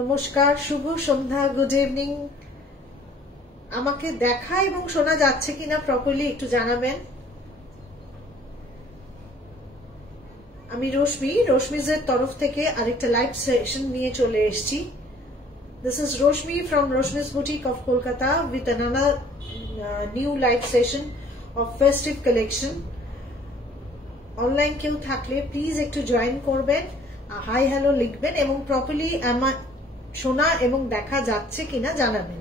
নমস্কার, শুভ সন্ধ্যা, good evening. আমাকে দেখা এবং শোনা যাচ্ছে কিনা প্রপারলি একটু জানাবেন। আমি রশ্মিজের তরফ থেকে আরেকটা লাইভ সেশন নিয়ে চলে এসেছি। This is Roshmi from Roshmi's Boutique of Kolkata with another new live session of festive collection. Online কেউ থাকলে প্লিজ একটু জয়েন করবেন, হাই হ্যালো লিখবেন এবং প্রপারলি আমার শোনা এবং দেখা যাচ্ছে কিনা জানাবেন।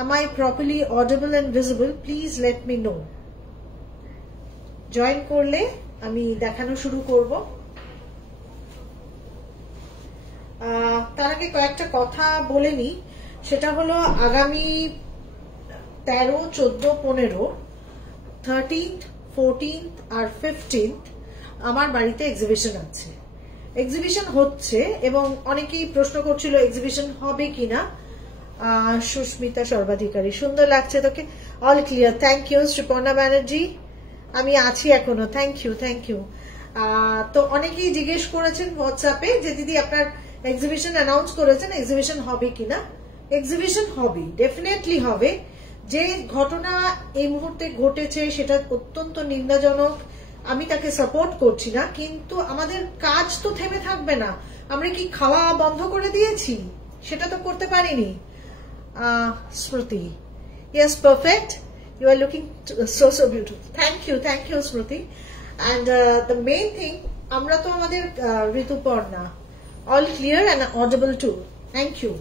Am I properly audible and visible? Please let me know. Join করলে আমি দেখানো শুরু করব। তার আগে কয়েকটা কথা বলে নি, সেটা হলো আগামী 13, 14, 15, 13th, 14th আর 15th আমার বাড়িতে এক্সিবিশন আছে। এক্সিবিশন হচ্ছে এবং অনেকেই প্রশ্ন করছিল এক্সিবিশন হবে কিনা। সুস্মিতা সর্বাধিকারী, সুন্দর লাগছে তোকে, all clear, thank you. Sriparna Banerjee, আমি আছি এখনো, থ্যাংক ইউ। তো অনেকেই জিজ্ঞেস করেছেন হোয়াটসঅ্যাপে যে দিদি আপনার এক্সিবিশন অ্যানাউন্স করেছেন, এক্সিবিশন হবে কিনা। এক্সিবিশন হবে, ডেফিনেটলি হবে। যে ঘটনা এই মুহূর্তে ঘটেছে সেটা অত্যন্ত নিন্দাজনক, আমি তাকে সাপোর্ট করছি না, কিন্তু আমাদের কাজ তো থেমে থাকবে না। আমরা কি খাওয়া বন্ধ করে দিয়েছি? সেটা তো করতে পারিনি। Smriti, yes, perfect, you are looking so beautiful, thank you Smriti. And the main thing, আমরা তো আমাদের Rituparna, all clear and audible too, thank you.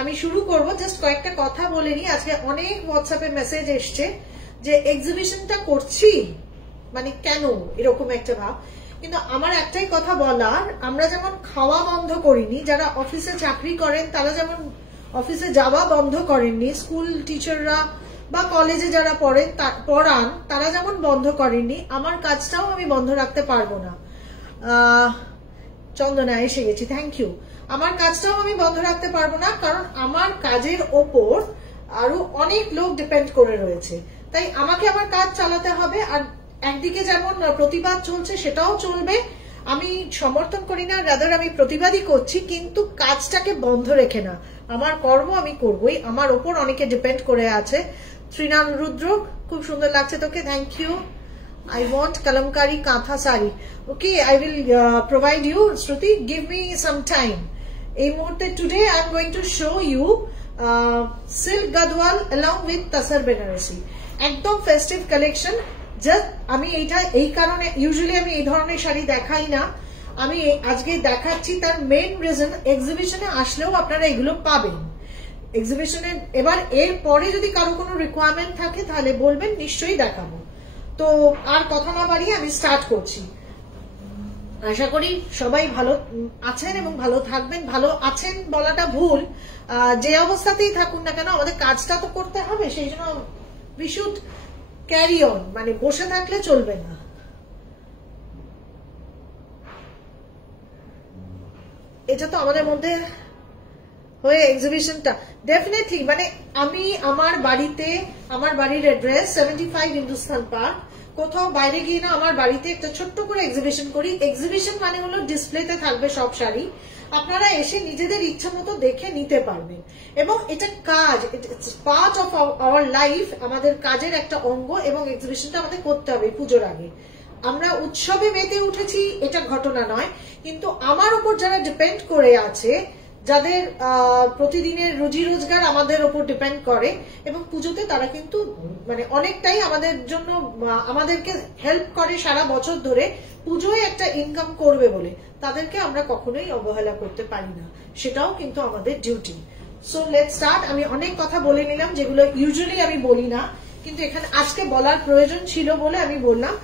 আমি শুরু করব, জাস্ট কয়েকটা কথা বলে নি। আজকে অনেক হোয়াটসঅ্যাপে মেসেজ এসছে যে এক্সিবিশনটা করছি মানে কেন এরকম একটা ভাব। কিন্তু আমার একটাই কথা বলার, আমরা যেমন খাওয়া বন্ধ করিনি, যারা অফিসে চাকরি করেন তারা যেমন অফিসে যাওয়া বন্ধ করেননি, স্কুল টিচাররা বা কলেজে যারা পড়ান তারা যেমন বন্ধ করেননি, আমার কাজটাও আমি বন্ধ রাখতে পারবো না। চন্দনা, এসে গেছি, থ্যাংক ইউ। আমার কাজটাও আমি বন্ধ রাখতে পারবো না, কারণ আমার কাজের ওপর আরো অনেক লোক ডিপেন্ড করে রয়েছে, তাই আমাকে আমার কাজ চালাতে হবে। আর একদিকে যেমন প্রতিবাদ চলছে সেটাও চলবে, আমি সমর্থন করি না, রাদার আমি প্রতিবাদই করছি, কিন্তু কাজটাকে বন্ধ রেখে না, আমার কর্ম আমি করবই, আমার ওপর অনেকে ডিপেন্ড করে আছে। শ্রীনাম রুদ্র, খুব সুন্দর লাগছে তোকে, thank you. I want kalamkari katha sari. Okay, I will provide you. Shruti, give me some time. এই মুহূর্তে today I am going to show you silk gadwal along with tasar benarasi. একদম festive collection. Just আমি এইটা এই কারণে usually আমি এই ধরনের শাড়ি দেখাই না, আমি আজকে দেখাচ্ছি তার মেইন রিজন, এক্সিবিশনে আসলেও আপনারা এগুলো পাবেন এক্সিবিশনে। এবার এর পরে যদি কারো কোনো রিকোয়ারমেন্ট থাকে তাহলে বলবেন, নিশ্চয়ই দেখাবো। তো আর কথা না বাড়িয়ে আমি স্টার্ট করছি। আশা করি সবাই ভালো আছেন এবং ভালো থাকবেন। ভালো আছেন বলাটা ভুল, যে অবস্থাতেই থাকুন না কেন আমাদের কাজটা তো করতে হবে, সেই জন্য উই শুড ক্যারি অন, মানে বসে থাকলে চলবে না। এটা তো আমাদের মধ্যে হয়ে এক্সিবিশনটা ডেফিনেটলি, মানে আমি আমার বাড়িতে, আমার বাড়ির অ্যাড্রেস 75 হিন্দুস্তান পার্ক, কোথাও বাইরে গিয়ে না, আমার বাড়িতে একটা ছোট্ট করে এক্সিবিশন করি। এক্সিবিশন মানে হলো ডিসপ্লেতে থাকবে সব শাড়ি, আপনারা এসে নিজেদের ইচ্ছা মতো দেখে নিতে পারবেন, এবং এটা কাজ, it's part of our life, আমাদের কাজের একটা অঙ্গ, এবং এক্সিবিশনটা আমাদের করতে হবে পুজোর আগে। আমরা উৎসবে মেতে উঠেছি এটা ঘটনা নয়, কিন্তু আমার উপর যারা ডিপেন্ড করে আছে, যাদের প্রতিদিনের রুজি রোজগার আমাদের উপর ডিপেন্ড করে, এবং পুজোতে তারা কিন্তু মানে অনেকটাই আমাদের জন্য, আমাদেরকে হেল্প করে সারা বছর ধরে, পুজোয় একটা ইনকাম করবে বলে, তাদেরকে আমরা কখনোই অবহেলা করতে পারি না, সেটাও কিন্তু আমাদের ডিউটি। So let's start. আমি অনেক কথা বলে নিলাম যেগুলো ইউজুয়ালি আমি বলি না, কিন্তু এখানে আজকে বলার প্রয়োজন ছিল বলে আমি বললাম।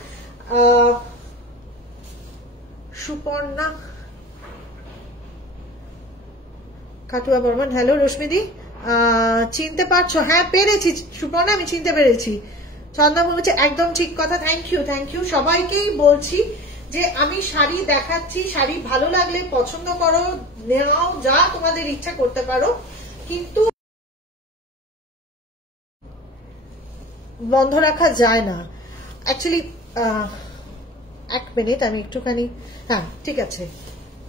সুপর্ণা কাটুয়া বর্মন, হ্যালো রশ্মিদি, চিনতে পারছো? হ্যাঁ পেরেছি সুপর্ণা, আমি চিনতে পেরেছি। চন্দা বলছে একদম ঠিক কথা, থ্যাংক ইউ সবাইকেই বলছি যে আমি শাড়ি দেখাচ্ছি, শাড়ি ভালো লাগলে পছন্দ করো, নেওয়াও, যা তোমাদের ইচ্ছা করতে পারো, কিন্তু বন্ধ রাখা যায় না অ্যাকচুয়ালি। এক মিনিট আমি একটুখানি, হ্যাঁ ঠিক আছে,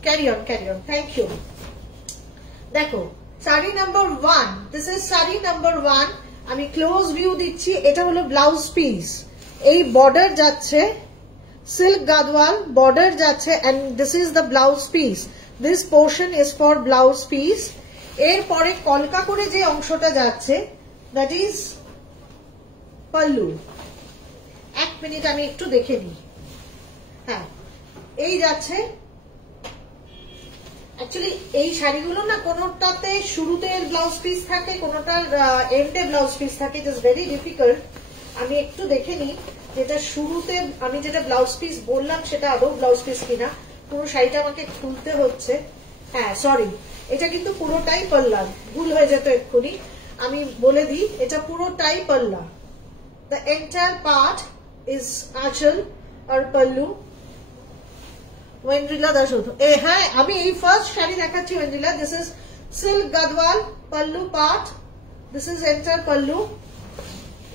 ক্যারি অন, থ্যাংক ইউ। দেখো sari number 1, this is sari number 1, আমি ক্লোজ ভিউ দিচ্ছি। এটা হলো ব্লাউজ পিস, এই বর্ডার যাচ্ছে সিল্ক গাদওয়াল বর্ডার যাচ্ছে, and this is the blouse piece, this portion is for blouse piece. এরপরে কলকা করে যে অংশটা যাচ্ছে দ্যাট ইজ পাল্লু। এক মিনিট আমি একটু দেখে নিই। হ্যাঁ এই যাচ্ছে, অ্যাকচুয়ালি এই শাড়িগুলো না কোনোটাতে শুরুতে ব্লাউজ পিস থাকে, কোনোটার এন্ডে ব্লাউজ পিস থাকে, ইট ইজ ভেরি ডিফিকাল্ট। আমি একটু দেখে নিই যেটা শুরুতে আমি যেটা ব্লাউজ পিস বললাম সেটা আদৌ ব্লাউজ পিস কিনা। পুরো শাড়িটা আমাকে খুলতে হচ্ছে। হ্যাঁ সরি, এটা কিন্তু পুরোটাই পাল্লা, ভুল হয়ে যেত এক্ষুনি। আমি বলে দিই এটা পুরোটাই পাল্লা। দ্য এন্টায়ার পার্ট ইজ আঁচল আর পাল্লু। ওয়েন্দ্রিলা দাস, হ্যাঁ আমি এই ফার্স্ট শাড়ি দেখাচ্ছি Oindrila. This is silk Gadwal pallu part, this is enter pallu.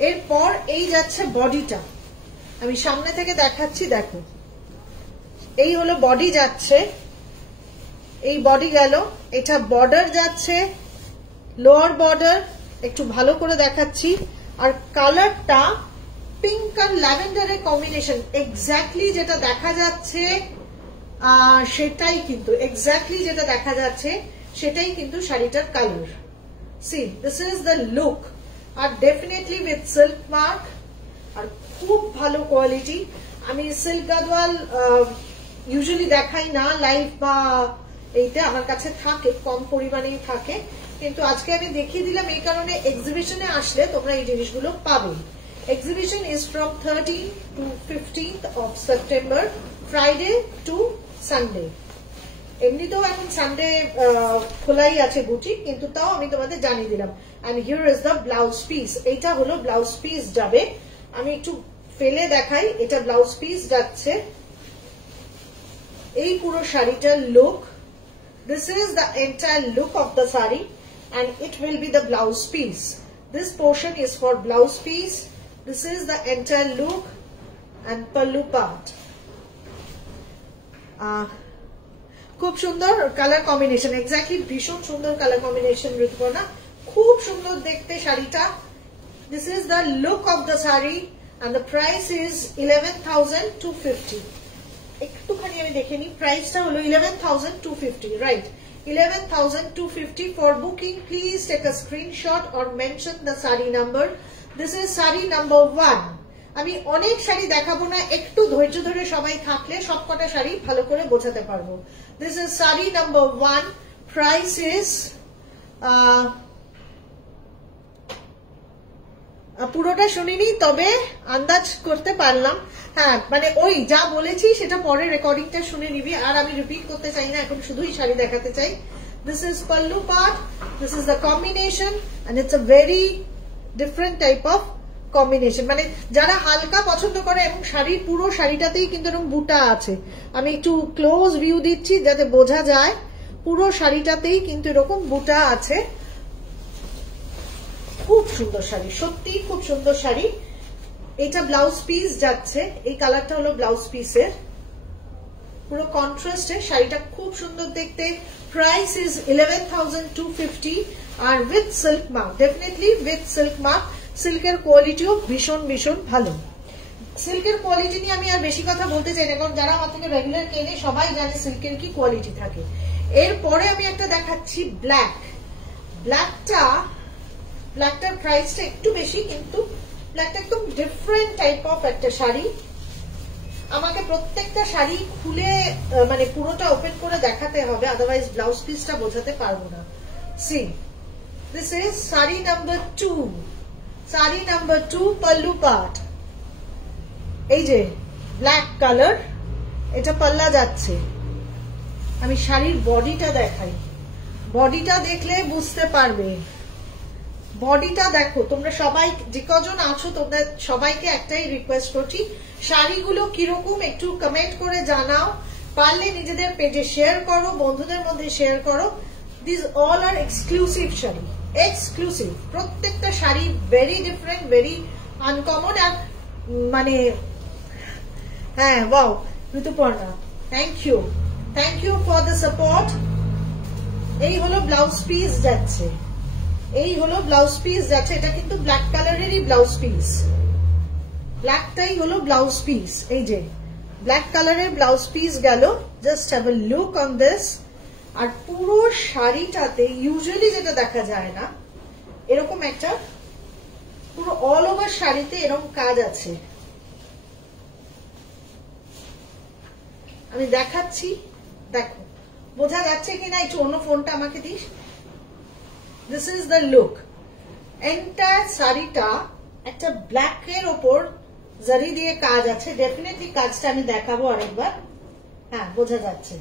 এরপর এই যাচ্ছে বডিটা, আমি সামনে থেকে দেখাচ্ছি, দেখো এই হলো বডি যাচ্ছে, এই বডি গেল, এটা বর্ডার যাচ্ছে, লোয়ার বর্ডার একটু ভালো করে দেখাচ্ছি। আর কালারটা পিঙ্ক আর ল্যাভেন্ডারের কম্বিনেশন, এক্স্যাক্টলি যেটা দেখা যাচ্ছে সেটাই কিন্তু, এক্স্যাক্টলি যেটা দেখা যাচ্ছে সেটাই কিন্তু শাড়িটার colour. See this is the look, আর ডেফিনেটলি উইথ সিল্ক মার্ক, আর খুব ভালো কোয়ালিটি। আমি সিল্ক গাদওয়াল ইউজুয়ালি দেখাই না লাইভ বা এইটা, আমার কাছে থাকে কম পরিমাণেই থাকে, কিন্তু আজকে আমি দেখিয়ে দিলাম এই কারণে এক্সিবিশনে আসলে তোমরা এই জিনিসগুলো পাবে। Exhibition is from 13 to 15th of September, Friday to Sunday. এমনিতেও এখন সানডে খোলাই আছে বুটিক, কিন্তু তাও আমি তোমাদের জানিয়ে দিলাম। And here is the blouse piece, এইটা হলো ব্লাউজ পিস যাবে। আমি একটু ফেলে দেখাই, এটা ব্লাউজ পিস যাচ্ছে। এই পুরো শাড়িটার look, this is the entire look of the saree and it will be the blouse piece. This portion is for blouse piece, this is the entire look and pallu part. খুব সুন্দর colour combination, exactly ভীষণ সুন্দর colour combination Rituparna, খুব সুন্দর দেখতে শাড়িটা। This is the look of the saree and the price is 11,250. একটুখানি আমি দেখে নিই, প্রাইসটা হলো 11,250, right? 11,250. For booking please take a screenshot or mention the sari number. This is sari number 1। আমি অনেক শাড়ি দেখাবো না, একটু ধৈর্য ধরে সবাই থাকলে সব কটা শাড়ি ভালো করে বোঝাতে পারবো। This is sari number 1, price is পুরোটা শুনিনি তবে আন্দাজ করতে পারলাম। হ্যাঁ মানে ওই যা বলেছি সেটা পরে রেকর্ডিংটা শুনে নিবি, আর আমি রিপিট করতে চাই না, এখন শুধুই শাড়ি দেখাতে চাই। This is pallu part, this is the combination and it's a very different type of combination. মানে যারা হালকা পছন্দ করে, এবং শাড়ির পুরো শাড়িটাতেই কিন্তু এরকম বুটা আছে। আমি একটু ক্লোজ ভিউ দিচ্ছি যাতে বোঝা যায়, পুরো শাড়িটাতেই কিন্তু এরকম বুটা আছে। খুব সুন্দর শাড়ি, সত্যি খুব সুন্দর শাড়ি। এটা ব্লাউজ পিস যাচ্ছে, এই কালারটা হলো ব্লাউজ পিসের, পুরো কন্ট্রাস্টে শাড়িটা খুব সুন্দর দেখতে। প্রাইস ইজ 11,250 আর with silk mark, definitely with silk mark. সিল্কের কোয়ালিটিও ভীষণ ভীষণ ভালো। সিল্কের কোয়ালিটি নিয়ে আমি আর বেশি কথা বলতে চাই না, কারণ যারা আমার থেকে রেগুলার কেনে সবাই জানে সিল্কের কি কোয়ালিটি থাকে। এরপরে আমি একটা দেখাচ্ছি ব্ল্যাক। ব্ল্যাকটার প্রাইসটা একটু বেশি, কিন্তু ব্ল্যাকটা একদম ডিফারেন্ট টাইপ অফ একটা শাড়ি। আমাকে প্রত্যেকটা শাড়ি খুলে মানে পুরোটা ওপেন করে দেখাতে হবে, আদারওয়াইজ ব্লাউজ পিসটা বোঝাতে পারবো না। C this is sari number 2, sari number 2 pallu part. এই যে ব্ল্যাক কালার, এটা পাল্লা যাচ্ছে। আমি শাড়ির বডিটা দেখাই, বডিটা দেখলে বুঝতে পারবে। বডিটা দেখো তোমরা সবাই যে কজন আছো, তোমরা সবাইকে একটাই রিকোয়েস্ট করছি, শাড়িগুলো কিরকম একটু কমেন্ট করে জানাও, পারলে নিজেদের পেজে শেয়ার করো, বন্ধুদের মধ্যে শেয়ার করো। This all are exclusive sari, exclusive. প্রত্যেকটা sari very different, very uncommon. আর মানে হ্যাঁ, wow Rituparna, thank you, thank you for the support. এই হলো ব্লাউজ পিস যাচ্ছে, এই হলো ব্লাউজ পিস যাচ্ছে। এটা কিন্তু ব্ল্যাক কালারেরই ব্লাউজ পিস, ব্ল্যাকটাই হলো ব্লাউজ পিস। এই যে ব্ল্যাক কালারের ব্লাউজ পিস গেল। Just have a look on this. আর পুরো শাড়িটাতে ইউজুয়ালি যেটা দেখা যায় না, এরকম একটা পুরো অল ওভার শাড়িতে এরকম কাজ আছে। আমি দেখাচ্ছি, দেখো বোঝা যাচ্ছে কিনা, একটু অন্য ফোনটা আমাকে this. This is the look. Entire শাড়িটা একটা ব্ল্যাক এর ওপর জারি দিয়ে কাজ আছে। ডেফিনেটলি কাজটা আমি দেখাবো আরেকবার। হ্যাঁ, বোঝা যাচ্ছে।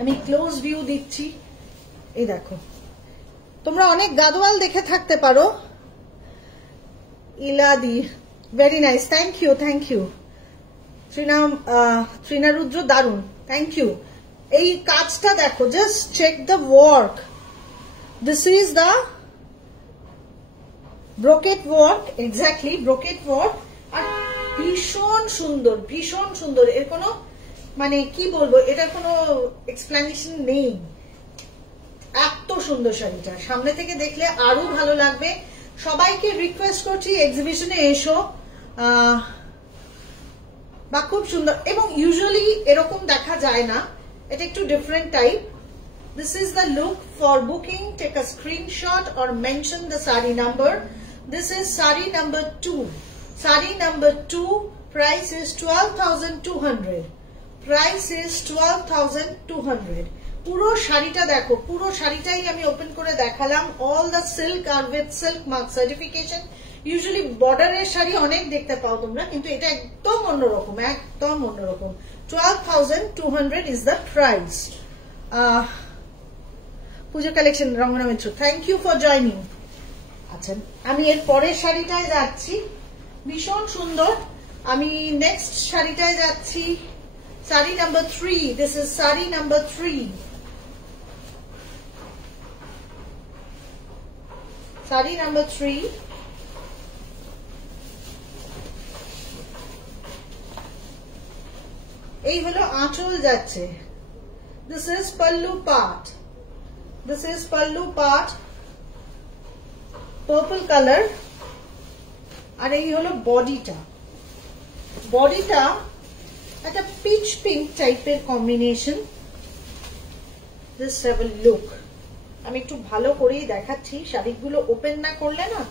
আমি ক্লোজ ভিউ দিচ্ছি। এই দেখো, তোমরা অনেক গাদোয়াল দেখে থাকতে পারো। ইলাদি, very nice, thank you, thank you. ত্রিনারুদ্র, দারুন, থ্যাংক ইউ। এই কাজটা দেখো, just check the work. This is the brocade work, exactly brocade work. আর ভীষণ সুন্দর, ভীষণ সুন্দর। এর কোনো মানে কি বলবো, এটার কোনো এক্সপ্লেনেশন নেই। এত সুন্দর শাড়িটা, সামনে থেকে দেখলে আরো ভালো লাগবে। সবাইকে রিকোয়েস্ট করছি এক্সিবিশনে এসো, বা খুব সুন্দর। এবং ইউজুয়ালি এরকম দেখা যায় না, এটা একটু different type. This is the look. For booking, take a screenshot or mention the sari number. This is sari number 2. Sari number 2, price is 12,200. Price is 12,200. পুরো শাড়িটা দেখো, পুরো শাড়িটাই আমি ওপেন করে দেখালাম। All the silk are with silk mark certification. Usually বর্ডারের শাড়ি অনেক দেখতে পাও তোমরা, কিন্তু এটা একদম অন্যরকম, একদম অন্যরকম। 12,200 is the price. Pujo collection, Rangana Mitra, thank you for joining. আচ্ছা, আমি এর পরের শাড়িটায় যাচ্ছি, ভীষণ সুন্দর। আমি নেক্সট শাড়িটায় যাচ্ছি, sari number 3। This is sari number 3। Sari number 3। এই হলো আঁচল যাচ্ছে। This is pallu part. This is pallu part, purple color. আর এই হলো বডিটা। বডিটা একটা পিচ পিঙ্ক টাইপের combination. Just have a look. আমি একটু ভালো করেই দেখাচ্ছি, শাড়িগুলো ওপেন না করলে না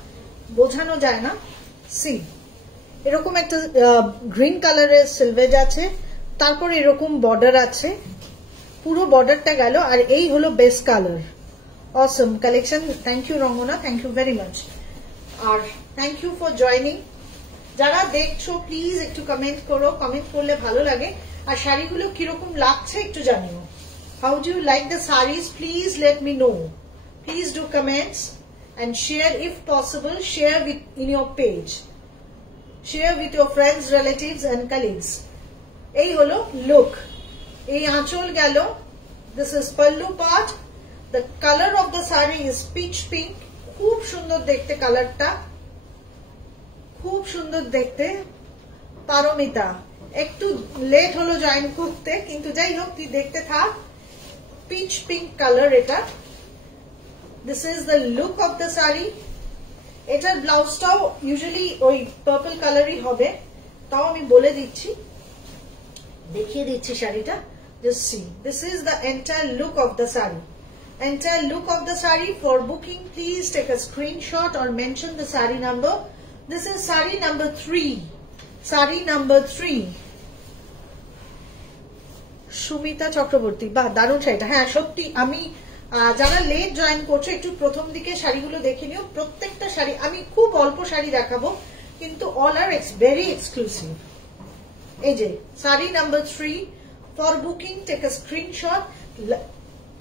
বোঝানো যায় না। সি, এরকম একটা গ্রিন কালারের সিলভেজ আছে, তারপর এরকম বর্ডার আছে, পুরো বর্ডারটা গেল। আর এই হলো base colour. Assam collection, thank you Rangana, thank you very much. আর থ্যাংক ইউ ফর জয়নিং। যারা দেখছো প্লিজ একটু কমেন্ট করো, কমেন্ট করলে ভালো লাগে। আর শাড়িগুলো কিরকম লাগছে একটু জানিও। How do you like the saris, please let me know. Please do comments and share if possible, share with in your page, share with your friends, relatives and colleagues. এই হলো লুক। এই আঁচল গেল। This is pallu part. The color of the saree is peach pink. খুব সুন্দর দেখতে কালারটা, খুব সুন্দর দেখতে। পারমিতা, একটু লেট হলো জয়েন করতে, কিন্তু যাই হোক তুই দেখতে থাক। পিচ পিঙ্ক কালার এটা। This is the look of the saree. এটার ব্লাউজটাও ইউজুয়ালি ওই পার্পল কালারই হবে, তাও আমি বলে দিচ্ছি, দেখিয়ে দিচ্ছি শাড়িটা। Just see. This is the entire look of the saree. Entire look of the saree. For booking, please take a screenshot or mention the saree number. This is saree number 3. Saree number 3. Sumita Chakraborty, বাহ দারুণ শাড়িটা। হ্যাঁ সত্যি, আমি যারা late join করছো একটু প্রথম দিকে শাড়িগুলো দেখে নিও। প্রত্যেকটা শাড়ি, আমি খুব অল্প শাড়ি দেখাবো, কিন্তু অল আর ভেরি এক্সক্লুসিভ, এই যে sari number 3 for booking take a screenshot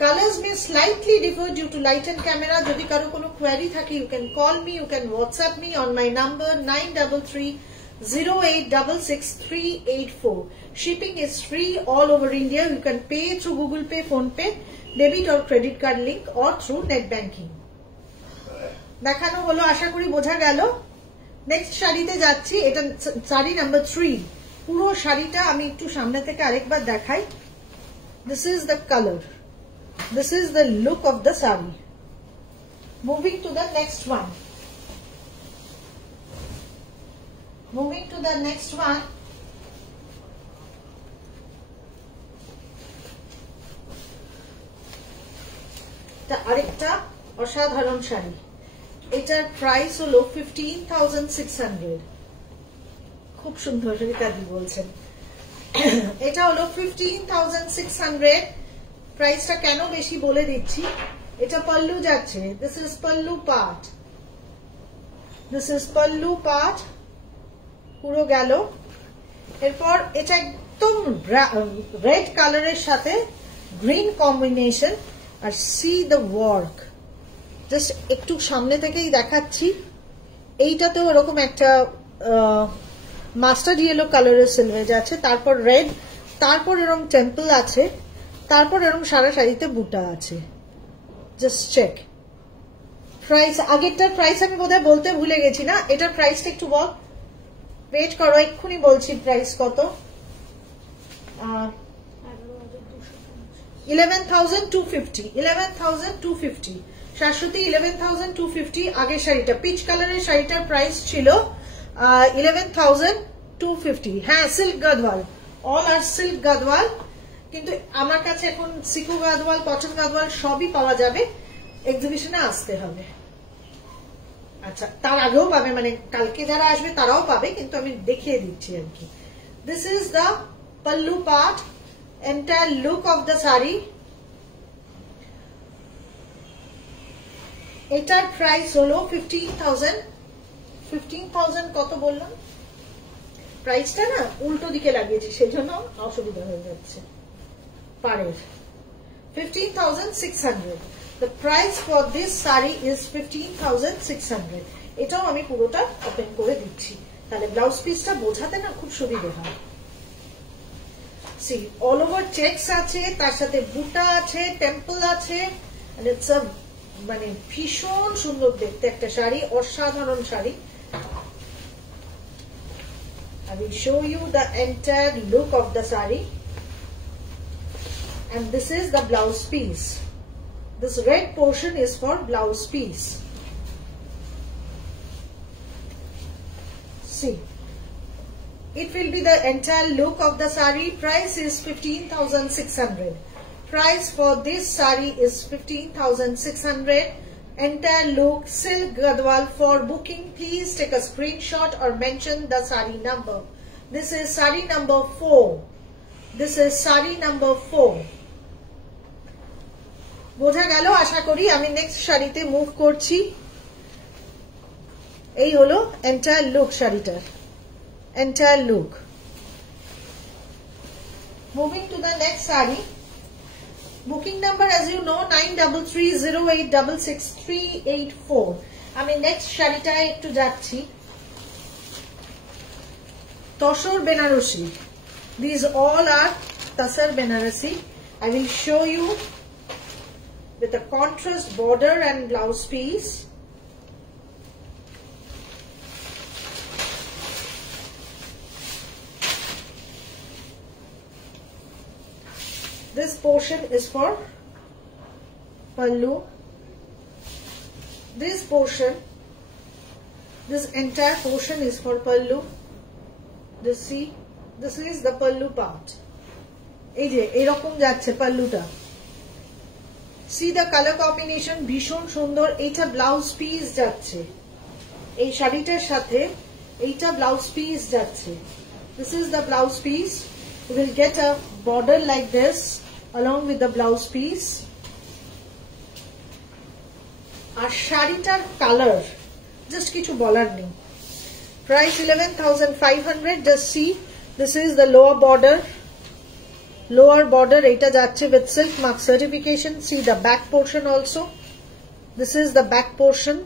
colors may slightly differ due to light and camera যদি কারো কোনো query থাকে you can call me you can whatsapp me on my number 9330866384 shipping is free all over India you can pay through Google Pay Phone Pay debit or credit card link or through net banking দেখানো হলো আশা করি বোঝা গেল next শাড়িতে যাচ্ছি এটা sari number 3 পুরো শাড়িটা আমি একটু সামনে থেকে আরেকবার দেখাই this is the color this is the look of the saree moving to the next one আরেকটা অসাধারণ শাড়ি এটার প্রাইস হলো 15,600 খুব সুন্দর রিতাদি বলছেন এটা হলো 15,600 প্রাইসটা কেন বেশি বলে দিচ্ছি এটা পাল্লু যাচ্ছে দিস ইজ পাল্লু পার্ট পুরো গেল এরপর এটা একদম রেড কালারের সাথে গ্রিন কম্বিনেশন আর সি দ্য ওয়ার্ক জাস্ট একটু সামনে থেকেই দেখাচ্ছি এইটাতেও এরকম একটা মাস্টার্ড ইয়েলো কালারের সিলভেজ আছে তারপর রেড তারপর এরকম টেম্পল আছে তারপর এরকম সারা শাড়িতে বুটা আছে জাস্ট চেক প্রাইস আগেরটার প্রাইস আমি বোধহয় বলতে ভুলে গেছি না এটার প্রাইসটা একটু বল ওয়েট করো এক্ষুনি বলছি প্রাইস কত 11,250 শাশ্বতী 11,250 আগের শাড়িটা পিচ কালারের শাড়িটার প্রাইস ছিল 11,250 হ্যাঁ সিল্ক গাদওয়াল অল আর সিল্ক গাদওয়াল কিন্তু আমার কাছে এখন সিকো গাদওয়াল কটন গাদওয়াল সবই পাওয়া যাবে এক্সিবিশনে আসতে হবে আচ্ছা তার আগেও পাবে মানে কালকে যারা আসবে তারাও পাবে কিন্তু আমি দেখিয়ে দিচ্ছি আর কি this is the pallu part entire look of the sari এটার প্রাইস হলো 15,000 কত বললাম প্রাইসটা না উল্টো দিকে লাগিয়েছি সেজন্য অসুবিধা হয়ে যাচ্ছে পারের 15,600 the price for this saree is 15,600 এটাও আমি পুরোটা ওপেন করে দিচ্ছি তাহলে ব্লাউজ পিসটা বোঝাতে না খুব সুবিধা হয় সি অল ওভার চেকস আছে তার সাথে বুটা আছে টেম্পল আছে and it's a মানে ভীষণ সুন্দর দেখতে একটা শাড়ি অসাধারণ sari I will show you the entire look of the saree and this is the blouse piece this red portion is for blouse piece see it will be the entire look of the saree price is 15,600 price for this saree is 15,600 entire look silk gadwal for booking please take a screenshot or mention the saree number this is saree number 4 বোঝা গেল আশা করি আমি next শাড়িতে move করছি এই হলো entire look শাড়িটার entire look moving to the next sari booking number as you know 9330866384 আমি নেক্সট শাড়িটায় একটু যাচ্ছি tussar Banarasi these all are tasar benarasi I will show you with a contrast border and blouse piece this portion is for pallu this entire portion is for pallu this is the pallu part এই যে এরকম যাচ্ছে পাল্লুটা see the color combination ভীষণ সুন্দর এইটা blouse piece যাচ্ছে এই শাড়িটার সাথে এইটা ব্লাউজ পিস যাচ্ছে this is the blouse piece you will get a border like this along with the blouse piece আর শাড়িটার কালার জাস্ট কিছু বলার নেই price 11,500 just see This is the lower border. Lower border eta jacche with silk mark certification. See the back portion also. This is the back portion.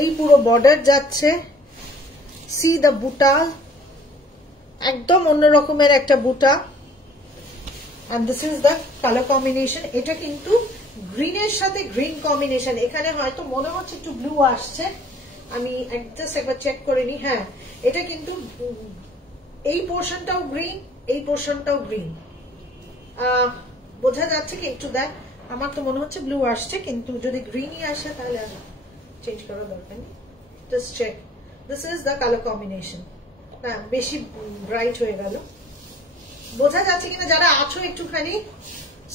এই পুরো border যাচ্ছে. See the buta. একদম অন্য রকমের একটা বুটা। and this is the color combination. এটা কিন্তু গ্রিন এর সাথে গ্রিন কম্বিনেশন। এখানে হয়তো মনে হচ্ছে একটু ব্লু আসছে, আমি জাস্ট একবার চেক করে নি। হ্যাঁ, এটা কিন্তু এই পোর্শনটাও গ্রিন, এই পোর্শনটাও গ্রিন। বোঝা যাচ্ছে কি একটু? দেখ, আমার তো মনে হচ্ছে ব্লু আসছে, কিন্তু যদি গ্রিনই আসে তাহলে চেঞ্জ করার দরকার নেই। Just check. This is the colour combination. হ্যাঁ, বেশি ব্রাইট হয়ে গেল। বোঝা যাচ্ছে কিনা যারা আছো একটুখানি?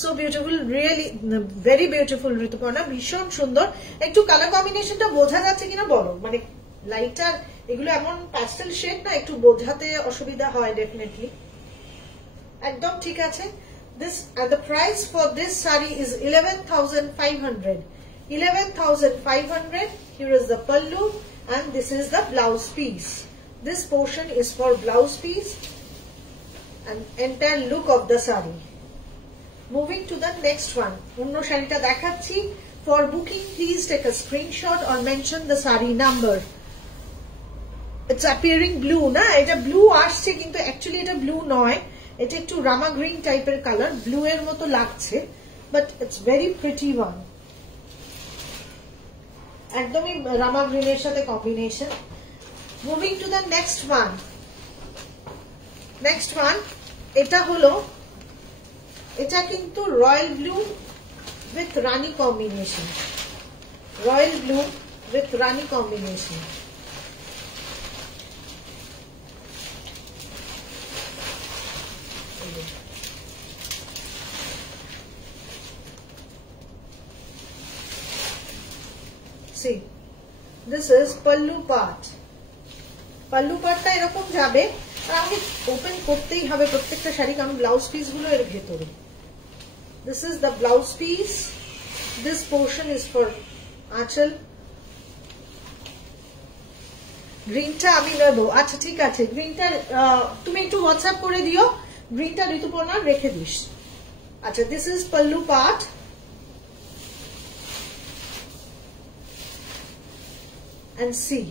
So beautiful, really very beautiful Rituparna, ভীষণ সুন্দর। একটু কালার কম্বিনেশনটা বোঝা যাচ্ছে কিনা বলো? মানে লাইটার এগুলো এমন প্যাস্টেল শেড না, একটু বোঝাতে অসুবিধা হয় ডেফিনেটলি। একদম ঠিক আছে। This the price for this saree is 11,500. 11,500. Here is the pallu and this is the blouse piece. This portion is for blouse piece and entire look of the saree. Moving to the next one. Unno শাড়িটা দেখাচ্ছি। For booking, please take a screenshot or mention the saree number. It's appearing blue না? এটা blue আসছে কিন্তু actually এটা blue নয়, এটা একটু রামা গ্রিন টাইপের কালার, ব্লু এর মতো লাগছে, but it's very pretty one. একদমই রামা গ্রিনের সাথে combination. Moving to the next one. Next one এটা হলো, এটা কিন্তু royal blue with rani combination. Royal blue with rani combination. See, this is pallu part. pallu partটা এরকম যাবে, আর আমি ওপেন করতেই হবে প্রত্যেকটা শাড়ি, কারণ ব্লাউজ পিস গুলো এর ভেতরে। This is the blouse piece. This portion is for আঁচল। গ্রিনটা আমি নেব। আচ্ছা ঠিক আছে, গ্রিনটা তুমি একটু হোয়াটসঅ্যাপ করে দিও, গ্রিনটা ঋতুপর্ণা রেখে দিস। আচ্ছা, this is pallu part. And see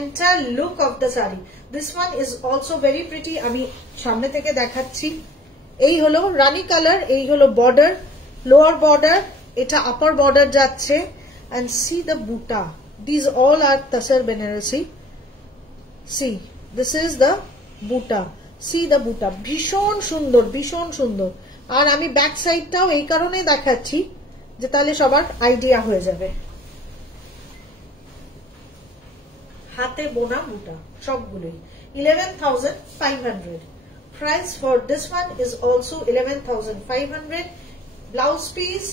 entire look of the saree. This one is also very pretty. আমি সামনে থেকে দেখাচ্ছি। এই হলো রানী কালার, এই হলো বর্ডার, লোয়ার বর্ডার, এটা আপার বর্ডার যাচ্ছে। and see the buta. These all are Tasar Banarasi. See, this is the buta. See the buta. ভীষণ সুন্দর, ভীষণ সুন্দর। আর আমি ব্যাক সাইডটাও এই কারণে দেখাচ্ছি যে তাহলে সবার আইডিয়া হয়ে যাবে। হাতে বোনা বুটা সবগুলোই। 11,500. Price for this one is also 11,500. Blouse piece,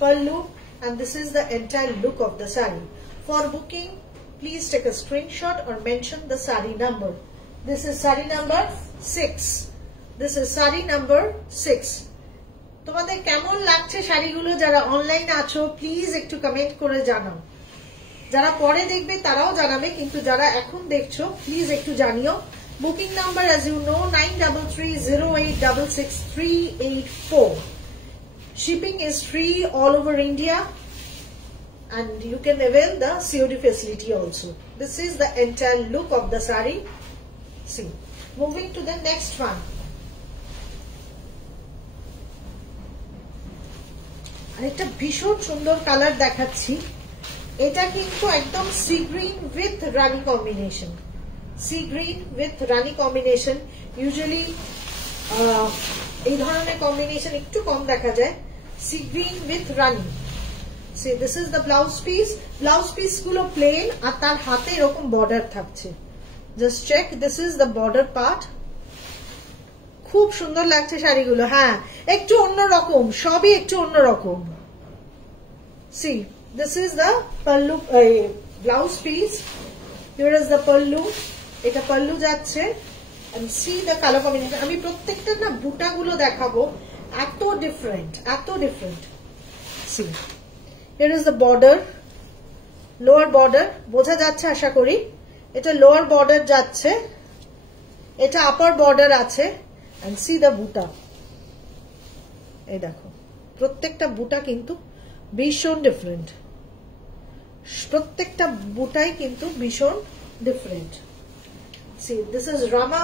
pallu, and this is the entire look of the saree. For booking, please take a screenshot or mention the saree number. This is saree number 6. This is saree number 6. তোমাদের কেমন লাগছে শাড়িগুলো? যারা অনলাইনে আছো please একটু comment করে জানাও। যারা পরে দেখবে তারাও জানাবে, কিন্তু যারা এখন দেখছো প্লিজ একটু জানিও। Booking number as you know 9330866384. Shipping is free all over India and you can avail the COD facility also. This is the entire look of the saree. See, moving to the next one. আর একটা ভীষণ সুন্দর colour দেখাচ্ছি। এটা কিন্তু একদম sea green with rani combination. Sea green with rani combination. Usually এই ধরনের কম্বিনেশন একটু কম দেখা যায়। Sea green with rani. See this is the blouse piece. Blouse piece গুলো প্লেন আর তার হাতে এরকম বর্ডার থাকছে। Just check, this is the border part. খুব সুন্দর লাগছে শাড়িগুলো। হ্যাঁ, একটু অন্যরকম, সবই একটু অন্যরকম। See, this is the pallu blouse piece. Here is the pallu. এটা pallu যাচ্ছে and see the color combination. আমি প্রত্যেকটা না বুটাগুলো দেখাবো, এত ডিফারেন্ট, এত different. See, here is the border, lower border, বোঝা যাচ্ছে আশা করি। এটা লোয়ার বর্ডার যাচ্ছে, এটা আপার বর্ডার আছে and see the বুটা, এই দেখো প্রত্যেকটা বুটা কিন্তু ভীষণ ডিফারেন্ট, প্রত্যেকটা বুটাই কিন্তু ভীষণ different. See, this is Rama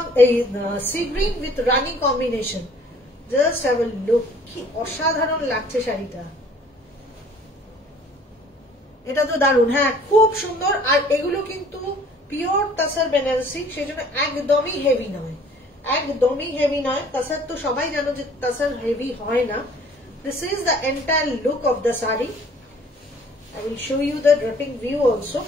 sea green with Rani combination. Just have a look, কি অসাধারণ লাগছে শাড়িটা, এটা তো দারুণ। হ্যাঁ খুব সুন্দর। আর এগুলো কিন্তু পিওর তাসার বেনারসি, সেই জন্য একদমই হেভি নয়, একদমই হেভি নয়। তাসার তো সবাই জানো যে তাসার হেভি হয় না। This is the entire look of the sari. I will show you the dripping view also.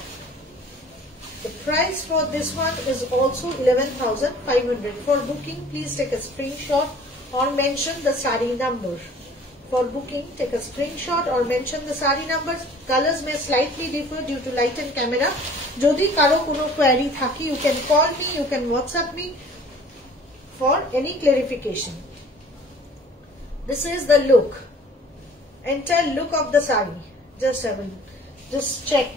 The price for this one is also 11,500. For booking, please take a screenshot or mention the sari number. For booking, take a screenshot or mention the sari numbers. Colors may slightly differ due to light and camera. Jodi karo kono query thaki, you can call me, you can WhatsApp me for any clarification. This is the look, entire look of the sari. Just check.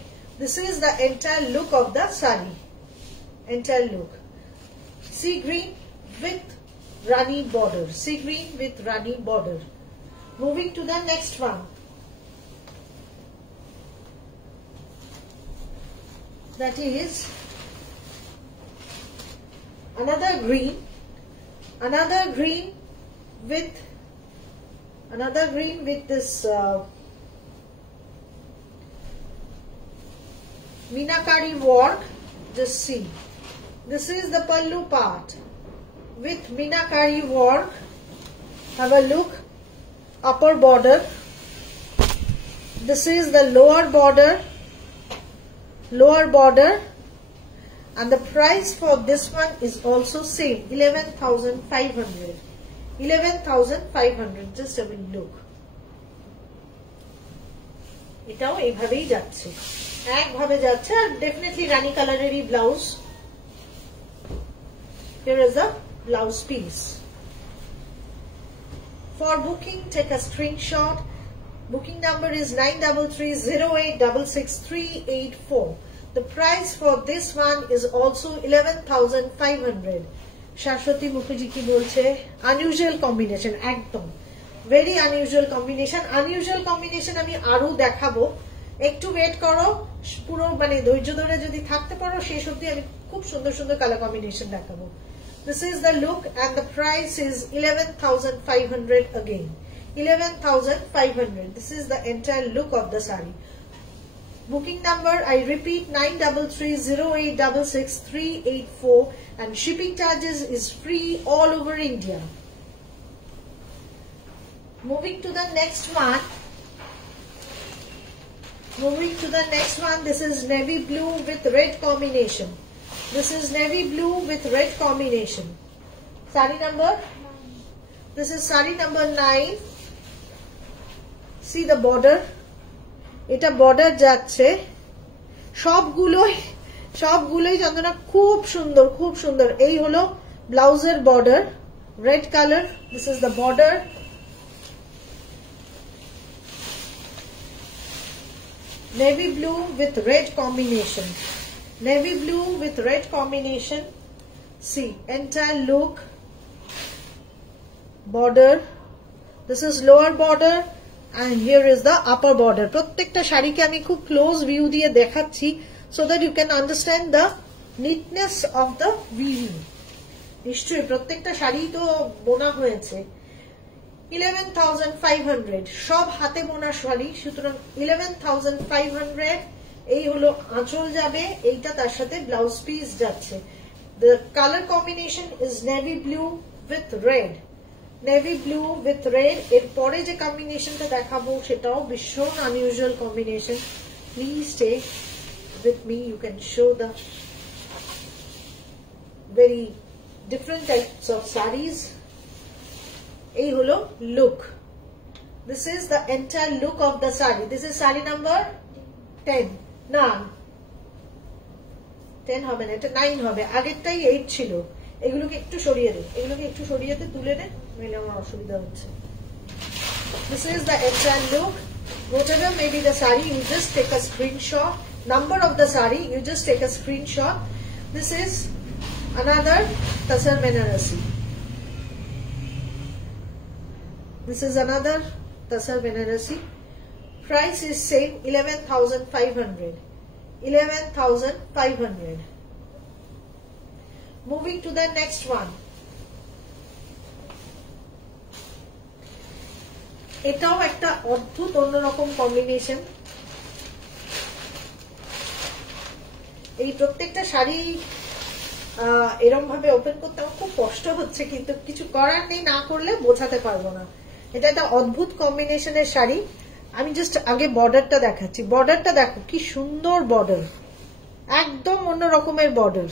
This is the entire look of the sari. Entire look. Sea green with Rani border. Sea green with Rani border. Moving to the next one. That is another green with this Meenakari work. Just see, this is the pallu part with Meenakari work. Have a look. Upper border, this is the lower border, and the price for this one is also same, 11,500. 11,500. Just have a look. এটাও এইভাবেই যাচ্ছে, একভাবে যাচ্ছে। আর definitely রানী কালারেরই blouse. Here is the blouse piece. For booking, take a screenshot. Booking number is 9330866384. The price for this one is also 11,500. Shashwati Mukherjee ki bolche, unusual combination, ekdom very unusual combination. Unusual combination ami aru dekhabo, একটু wait করো, পুরো মানে ধৈর্য ধরে যদি থাকতে পারো শেষ অবধি আমি খুব সুন্দর সুন্দর কালার কম্বিনেশন দেখাবো। This is the look and the price is 11,500 again. 11,500. This is the entire look of the sari. Booking number, I repeat, 9330866384, and shipping charges is free all over India. Moving to the next one. This is navy blue with red combination. This is navy blue with red combination. Sari number? This is sari number 9. See the border. এটা border যাচ্ছে। সবগুলোই চন্দনা খুব সুন্দর। এই হলো ব্লাউজের border, red color. This is the border. Navy blue with red combination. Navy blue with red combination. See, entire look. Border. This is lower border and here is the upper border. প্রত্যেকটা শাড়িকে আমি খুব close view দিয়ে দেখাচ্ছি so that you can understand the neatness of the weaving. নিশ্চয়ই প্রত্যেকটা শাড়ি তো বোনা হয়েছে। 11,500 সব হাতে বোনা শাড়ি, সুতরাং 11,500। এই হলো আঁচল যাবে, এইটা তার সাথে ব্লাউজ পিস যাচ্ছে। The color combination is navy blue with red. Navy blue with red. এরপরে যে কম্বিনেশনটা দেখাবো সেটাও ভীষণ unusual combination. Please stay with me. You can show the very different types of sarees. এই হলো look. This is the entire look of the saree. This is saree number 10. না 10 হবে না, এটা 9 হবে। আগেরটাই 8 ছিল। এগুলোকে একটু সরিয়ে দে, তুলে দে, নইলে আমার অসুবিধা হচ্ছে। This is the entire look. Whatever may be the saree, you just take a screenshot. Number of the saree, you just take a screenshot. This is another Tasar Benarasi. This is another Tasar Benarasi. Price is same, 11,500. 11,500. Moving to the next one. এটাও একটা অদ্ভুত অন্যরকম combination. এই প্রত্যেকটা শাড়ি এরকম ভাবে open করতে আমার খুব কষ্ট হচ্ছে, কিন্তু কিছু করার নেই, না করলে বোঝাতে পারবো না। এটা একটা অদ্ভুত কম্বিনেশনের শাড়ি। আমি জাস্ট আগে বর্ডারটা দেখাচ্ছি। বর্ডারটা দেখো কি সুন্দর বর্ডার, একদম অন্য রকমের border.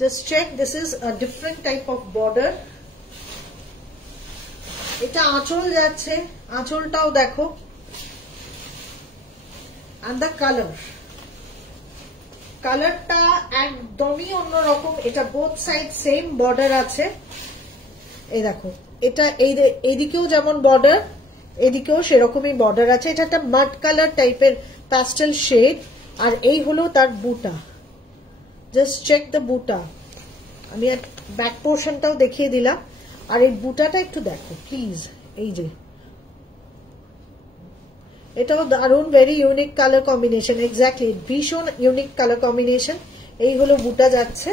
Just check, this is a different type of border. এটা আঁচল যাচ্ছে, আঁচলটাও দেখো, and the কালারটা একদমই অন্যরকম। এটা বোথ সাইড সেম বর্ডার আছে। এই দেখো, এটা এইদিকেও যেমন বর্ডার, এদিকেও সেরকমই বর্ডার আছে। এটা একটা মাড কালার টাইপের প্যাস্টেল শেড, আর এই হলো তার বুটা। জাস্ট চেক দ্য বুটা। আমি ব্যাক পোর্শনটাও দেখিয়ে দিলাম, আর এই বুটাটা একটু দেখো প্লিজ। এই যে এটাও দারুণ, very unique colour combination. Exactly, ভীষণ ইউনিক কালার কম্বিনেশন। এই হলো বুটা যাচ্ছে।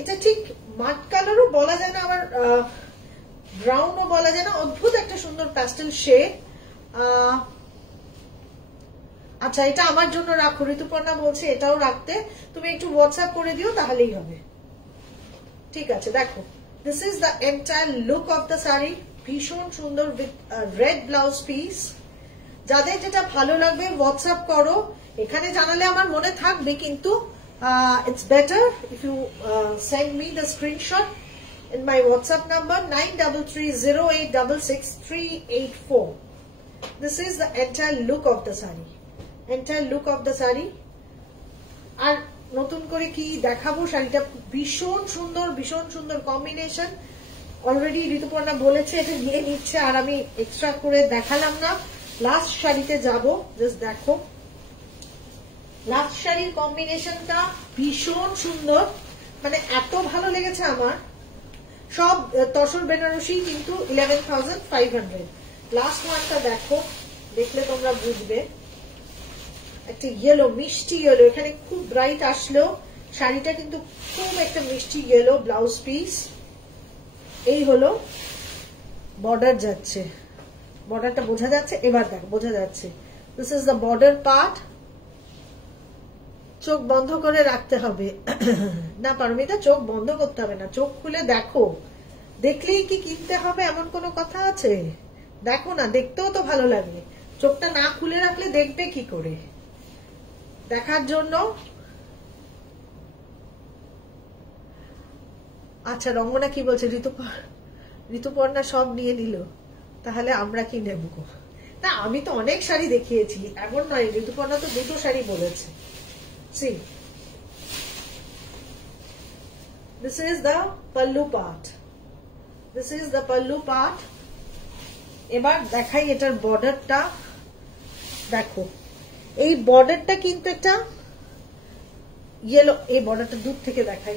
এটা ঠিক মাড কালারও বলা যায় না, আবার ব্রাউনও বলা যায় না, অদ্ভুত একটা সুন্দর প্যাস্টেল শেড। আচ্ছা, এটা আমার জন্য রাখো, ঋতুপর্ণা বলছে এটাও রাখতে। তুমি একটু হোয়াটসঅ্যাপ করে দিও, তাহলেই হবে। ঠিক আছে, দেখো, this is the entire look of the sari. ভীষণ সুন্দর, উইথ রেড ব্লাউজ পিস। যাদের যেটা ভালো লাগবে হোয়াটসঅ্যাপ করো। এখানে জানালে আমার মনে থাকবে, কিন্তু it's better if you send me the screenshot in my WhatsApp number 9330866384. This is the entire look of the saree. Entire look of the saree. আর নতুন করে কি দেখাবো, শাড়িটা ভীষণ সুন্দর কম্বিনেশন। অলরেডি ঋতুপর্ণা বলেছে এটা নিয়ে নিচ্ছে, আর আমি এক্সট্রা করে দেখালাম না। লাস্ট শাড়িতে যাব, জাস্ট দেখো। লাস্ট শাড়ির কম্বিনেশনটা ভীষণ সুন্দর, মানে এত ভালো লেগেছে আমার। সব তসর বেনারসি, কিন্তু 11,500। লাস্ট ওয়ানটা দেখো, দেখলে তোমরা বুঝবে। একটা ইয়েলো, মিষ্টি ইয়েলো, এখানে খুব ব্রাইট আসলেও শাড়িটা কিন্তু খুব একটা মিষ্টি ইয়েলো ব্লাউজ পিস। এই হলো বর্ডার যাচ্ছে, বর্ডারটা বোঝা যাচ্ছে? এবার দেখো, বোঝা যাচ্ছে। This is the border part. চোখ বন্ধ করে রাখতে হবে না পারমিতা, চোখ বন্ধ করতে হবে না, চোখ খুলে দেখো। দেখলেই কি কিনতে হবে এমন কোনো কথা আছে? দেখো না, দেখতেও তো ভালো লাগে। চোখটা না খুলে রাখলে দেখবে কি করে? দেখার জন্য। আচ্ছা, রঙ্গনা কি বলছে? ঋতুপর্ণা সব নিয়ে নিল, তাহলে আমরা কি নেব? না, আমি তো অনেক শাড়ি দেখিয়েছি, এমন নয়। ঋতুপর্ণা তো দুটো শাড়ি বলেছে। See, this is the pallu part. This is the pallu part. এবার দেখাই এটার বর্ডারটা। দেখো, এই বর্ডারটা কিন্তু একটা ইয়েলো। এই বর্ডারটা দূর থেকে দেখাই।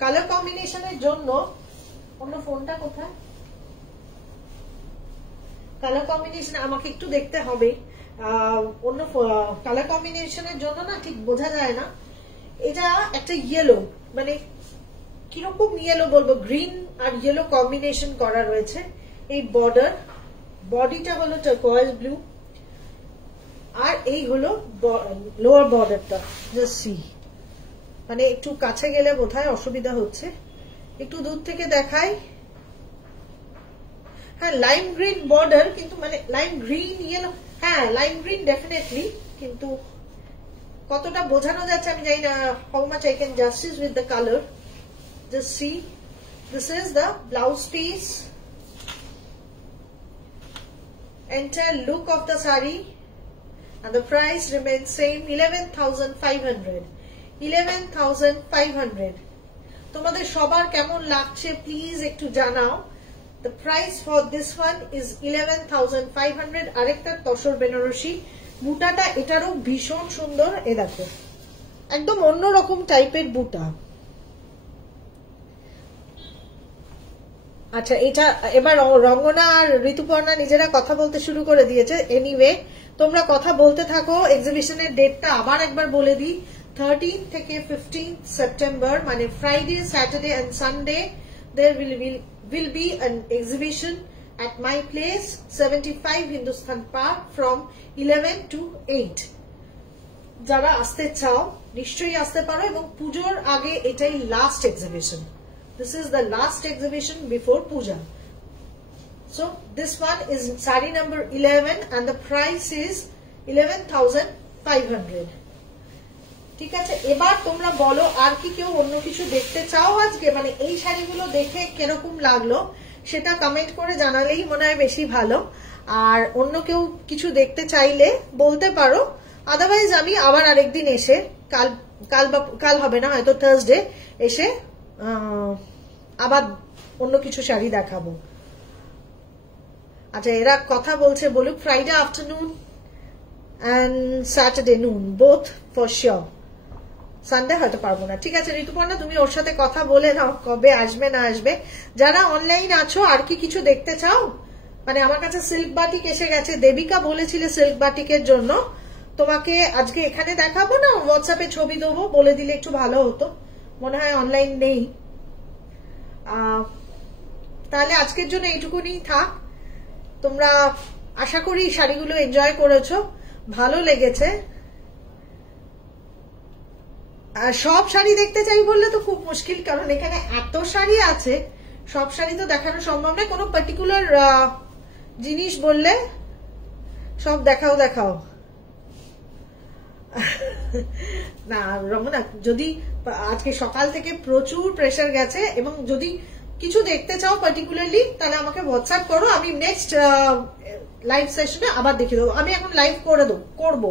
কালার কম্বিনেশনের জন্য অন্য ফোনটা কোথায়? কালার কম্বিনেশন আমাকে একটু দেখতে হবে। অন্য কালার কম্বিনেশনের জন্য না ঠিক বোঝা যায় না। এটা একটা ইয়েলো, মানে কিরকম ইয়েলো বলবো, গ্রিন আর ইয়েলো কম্বিনেশন করা রয়েছে। এই বর্ডার, বডিটা হলো টার্কোয়েজ ব্লু, আর এই হলো লোয়ার বর্ডারটা। জাস্ট সি, মানে একটু কাছে গেলে বোধহয় অসুবিধা হচ্ছে, একটু দূর থেকে দেখাই। হ্যাঁ, লাইম গ্রিন বর্ডার, কিন্তু মানে লাইম গ্রিন ইয়েলো। হ্যাঁ, লাইম গ্রিন ডেফিনেটলি, কিন্তু কতটা বোঝানো যাচ্ছে আমি জানি না। How much I can justice with the colour. Just see, this is the blouse piece. Entire look of the saree, and the price remains same, 11,500. 11,500. তোমাদের সবার কেমন লাগছে প্লিজ একটু জানাও। The price for this one is 11,500. আরেকটা তসর বেনারসি, বুটাটা এটারও ভীষণ সুন্দর। এ দেখো, একদম অন্যরকম টাইপের বুটা। আচ্ছা, এটা এবার রঙ্গনা আর ঋতুপর্ণা নিজেরা কথা বলতে শুরু করে দিয়েছে। এনিওয়ে তোমরা কথা বলতে থাকো। এক্সিবিশনের ডেটটা আবার একবার বলে দিই, 13 থেকে 15 সেপ্টেম্বর, মানে Friday, Saturday and Sunday there will be an exhibition at my place, 75 Hindustan Park, from 11 to 8. যারা আসতে চাও নিশ্চয়ই আসতে পারো, এবং পুজোর আগে এটাই last exhibition. This is the last exhibition before Puja. So this one is sari number 11 and the price is 11,500. ঠিক আছে, এবার তোমরা বলো আর কি কেউ অন্য কিছু দেখতে চাও আজকে, মানে এই শাড়িগুলো দেখে কিরকম লাগলো সেটা কমেন্ট করে জানালেই মনে হয় বেশি ভালো। আর অন্য কেউ কিছু দেখতে চাইলে বলতে পারো, আদারওয়াইজ আমি আবার আরেকদিন এসে কাল হবে না, হয়তো থার্সডে এসে আবার অন্য কিছু শাড়ি দেখাবো। আচ্ছা, এরা কথা বলছে, বলুক ফ্রাইডে আফটারনুন এন্ড স্যাটারডে নুন বোথ ফর শিওর, সানডে হয়তো পারবো না। ঠিক আছে ঋতুপর্ণা, তুমি ওর সাথে কথা বলে নাও কবে আসবে না আসবে। যারা অনলাইন আছো আর কি কিছু দেখতে চাও, মানে আমার কাছে সিল্ক বাটিক এসে গেছে, দেবিকা বলেছিলে সিল্ক বাটিকের জন্য, তোমাকে আজকে এখানে দেখাবো না, হোয়াটসঅ্যাপে ছবি দেবো, বলে দিলে একটু ভালো হতো, মনে হয় অনলাইন নেই। তাহলে আজকের জন্য এইটুকুনি থাক। তোমরা আশা করি শাড়িগুলো এনজয় করেছো, ভালো লেগেছে। আর সব শাড়ি দেখতে চাই বললে তো খুব মুশকিল, কারণ এখানে এত শাড়ি আছে, সব শাড়ি তো দেখানো সম্ভব নয়। কোনো পার্টিকুলার জিনিস বললে সব দেখাও না রমনা, যদি আজকে সকাল থেকে প্রচুর প্রেসার গেছে, এবং যদি কিছু দেখতে চাও পার্টিকুলারলি তাহলে আমাকে হোয়াটসঅ্যাপ করো, আমি নেক্সট লাইভ সেশনে আবার দেখিয়ে দেবো। আমি এখন লাইভ করবো,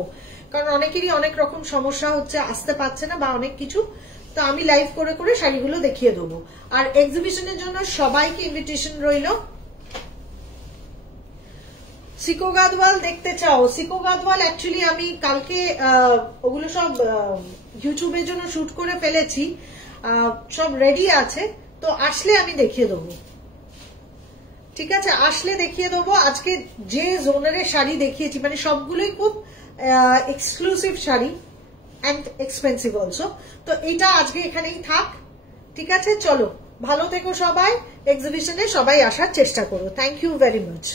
কারণ অনেকেরই অনেক রকম সমস্যা হচ্ছে, আসতে পারছে না বা অনেক কিছু, তো আমি লাইভ করে করে শাড়িগুলো দেখিয়ে দেবো। আর এক্সিবিশনের জন্য সবাইকে ইনভিটেশন রইল। সিকো গাদওয়াল দেখতে চাও? সিকো গাদওয়াল অ্যাকচুয়ালি আমি কালকে ওগুলো সব ইউটিউবের জন্য শুট করে ফেলেছি, সব রেডি আছে, তো আসলে আমি দেখিয়ে দেবো। ঠিক আছে, আসলে দেখিয়ে দেবো। আজকে যে জোনারের শাড়ি দেখিয়েছি মানে সবগুলোই খুব exclusive sari and expensive also, তো এটা আজকে এখানেই থাক। ঠিক আছে, চলো ভালো থেকো সবাই, এক্সিবিশনে সবাই আসার চেষ্টা করো। Thank you very much.